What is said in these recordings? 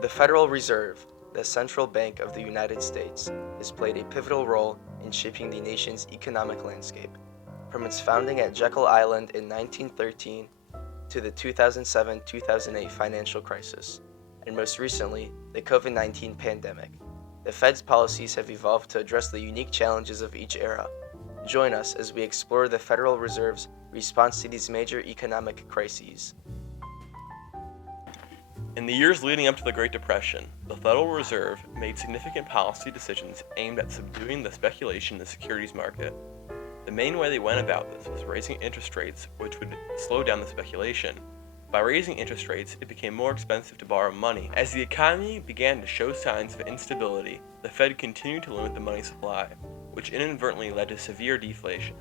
The Federal Reserve, the central bank of the United States, has played a pivotal role in shaping the nation's economic landscape, from its founding at Jekyll Island in 1913 to the 2007-2008 financial crisis, and most recently, the COVID-19 pandemic. The Fed's policies have evolved to address the unique challenges of each era. Join us as we explore the Federal Reserve's response to these major economic crises. In the years leading up to the Great Depression, the Federal Reserve made significant policy decisions aimed at subduing the speculation in the securities market. The main way they went about this was raising interest rates, which would slow down the speculation. By raising interest rates, it became more expensive to borrow money. As the economy began to show signs of instability, the Fed continued to limit the money supply, which inadvertently led to severe deflation.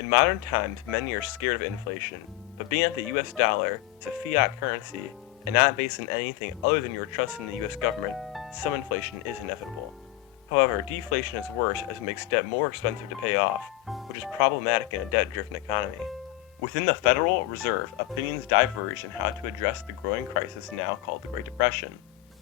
In modern times, many are scared of inflation, but being that the US dollar is a fiat currency and not based on anything other than your trust in the US government, some inflation is inevitable. However, deflation is worse as it makes debt more expensive to pay off, which is problematic in a debt-driven economy. Within the Federal Reserve, opinions diverged on how to address the growing crisis now called the Great Depression.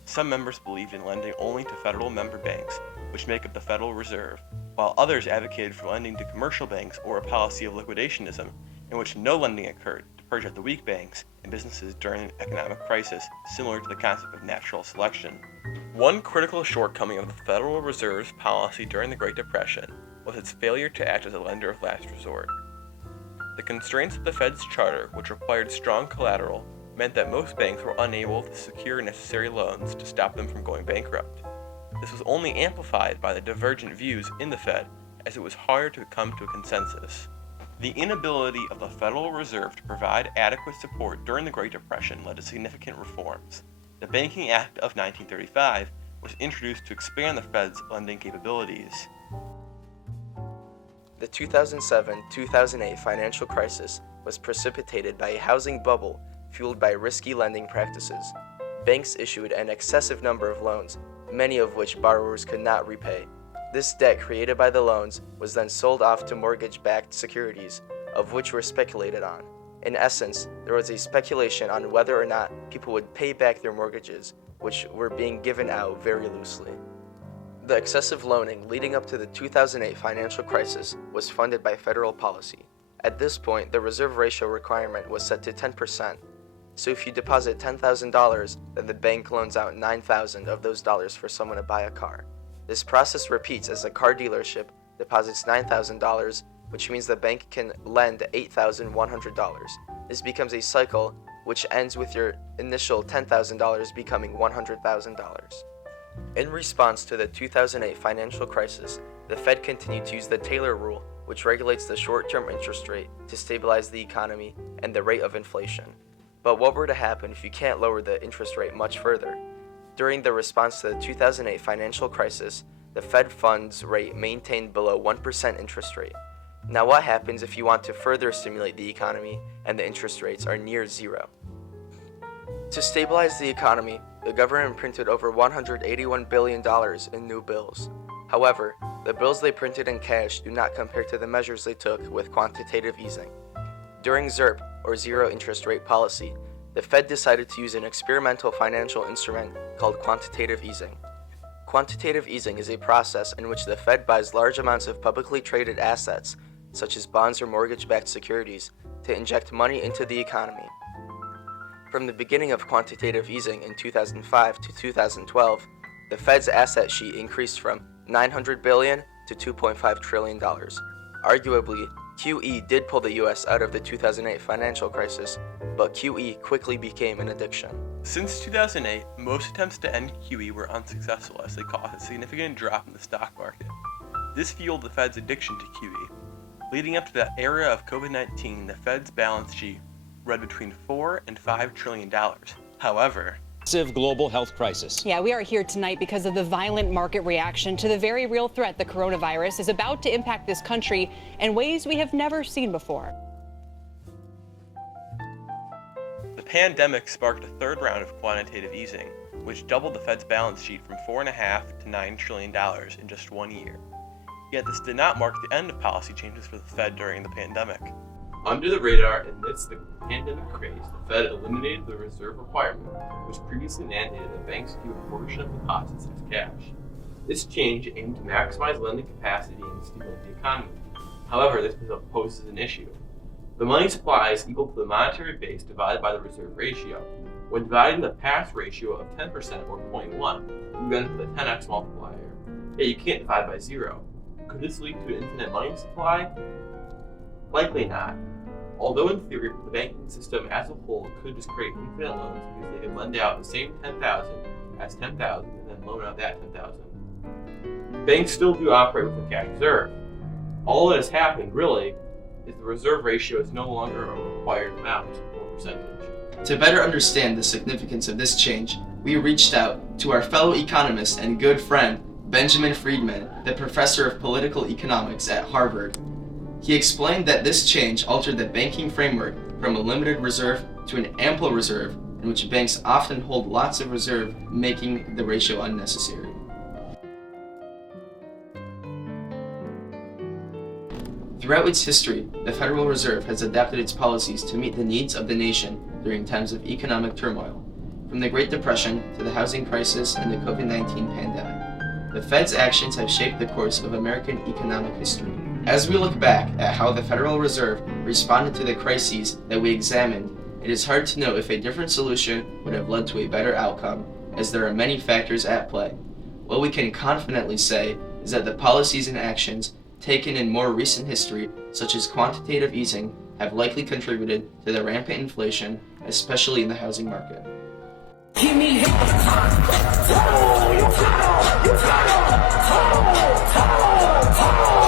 Some members believed in lending only to federal member banks, which make up the Federal Reserve, while others advocated for lending to commercial banks or a policy of liquidationism, in which no lending occurred to purge out the weak banks and businesses during an economic crisis, similar to the concept of natural selection. One critical shortcoming of the Federal Reserve's policy during the Great Depression was its failure to act as a lender of last resort. The constraints of the Fed's charter, which required strong collateral, meant that most banks were unable to secure necessary loans to stop them from going bankrupt. This was only amplified by the divergent views in the Fed, as it was hard to come to a consensus. The inability of the Federal Reserve to provide adequate support during the Great Depression led to significant reforms. The Banking Act of 1935 was introduced to expand the Fed's lending capabilities. The 2007-2008 financial crisis was precipitated by a housing bubble fueled by risky lending practices. Banks issued an excessive number of loans, many of which borrowers could not repay. This debt created by the loans was then sold off to mortgage-backed securities, of which were speculated on. In essence, there was a speculation on whether or not people would pay back their mortgages, which were being given out very loosely. The excessive loaning leading up to the 2008 financial crisis was funded by federal policy. At this point, the reserve ratio requirement was set to 10%. So if you deposit $10,000, then the bank loans out $9,000 of those dollars for someone to buy a car. This process repeats as a car dealership deposits $9,000, which means the bank can lend $8,100. This becomes a cycle which ends with your initial $10,000 becoming $100,000. In response to the 2008 financial crisis, the Fed continued to use the Taylor rule, which regulates the short-term interest rate to stabilize the economy and the rate of inflation. But what were to happen if you can't lower the interest rate much further? During the response to the 2008 financial crisis, the Fed funds rate maintained below 1% interest rate. Now what happens if you want to further stimulate the economy and the interest rates are near zero? To stabilize the economy, the government printed over $181 billion in new bills. However, the bills they printed in cash do not compare to the measures they took with quantitative easing. During ZIRP, or zero interest rate policy, the Fed decided to use an experimental financial instrument called quantitative easing. Quantitative easing is a process in which the Fed buys large amounts of publicly traded assets, such as bonds or mortgage-backed securities, to inject money into the economy. From the beginning of quantitative easing in 2005 to 2012, the Fed's asset sheet increased from $900 billion to $2.5 trillion. Arguably, QE did pull the US out of the 2008 financial crisis, but QE quickly became an addiction. Since 2008, most attempts to end QE were unsuccessful as they caused a significant drop in the stock market. This fueled the Fed's addiction to QE. Leading up to the era of COVID-19, the Fed's balance sheet read between $4 and $5 trillion. However, massive global health crisis. Yeah, we are here tonight because of the violent market reaction to the very real threat the coronavirus is about to impact this country in ways we have never seen before. The pandemic sparked a third round of quantitative easing, which doubled the Fed's balance sheet from $4.5 to $9 trillion in just 1 year. Yet this did not mark the end of policy changes for the Fed during the pandemic. Under the radar, amidst the pandemic craze, the Fed eliminated the reserve requirement, which previously mandated that banks keep a portion of deposits as cash. This change aimed to maximize lending capacity and stimulate the economy. However, this poses an issue. The money supply is equal to the monetary base divided by the reserve ratio. When dividing the pass ratio of 10% or 0.1, you get into the 10x multiplier. Yet you can't divide by 0. Could this lead to an infinite money supply? Likely not. Although in theory, the banking system as a whole could just create infinite loans because they could lend out the same 10,000 as 10,000 and then loan out that 10,000. Banks still do operate with a cash reserve. All that has happened, really, is the reserve ratio is no longer a required amount or percentage. To better understand the significance of this change, we reached out to our fellow economist and good friend, Benjamin Friedman, the professor of political economics at Harvard. He explained that this change altered the banking framework from a limited reserve to an ample reserve, in which banks often hold lots of reserve, making the ratio unnecessary. Throughout its history, the Federal Reserve has adapted its policies to meet the needs of the nation during times of economic turmoil, from the Great Depression to the housing crisis and the COVID-19 pandemic. The Fed's actions have shaped the course of American economic history. As we look back at how the Federal Reserve responded to the crises that we examined, it is hard to know if a different solution would have led to a better outcome, as there are many factors at play. What we can confidently say is that the policies and actions taken in more recent history, such as quantitative easing, have likely contributed to the rampant inflation, especially in the housing market. Give me